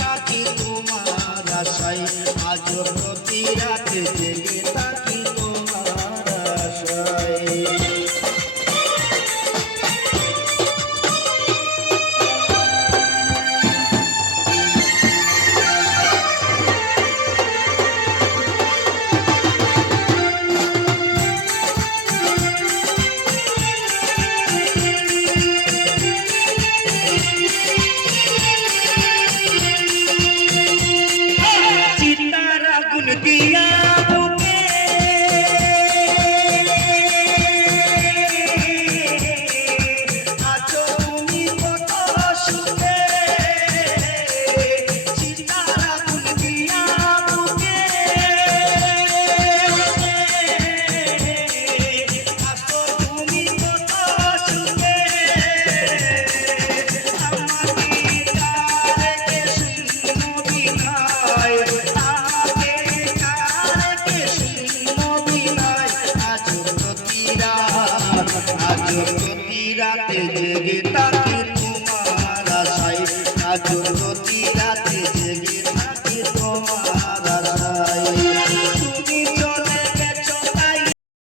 থাকি তোমার আশায়, আজ প্রতি রাতে জেগে থাকি তোমার আশায়। দিয়া বুকে আছো তুমি কত সুখে, চিতার আগুন দিয়া বুকে আছো তুমি কত সুখে। আমাকে তারে শূন্য বিনায় আজ প্রতি রাতে জেগে থাকি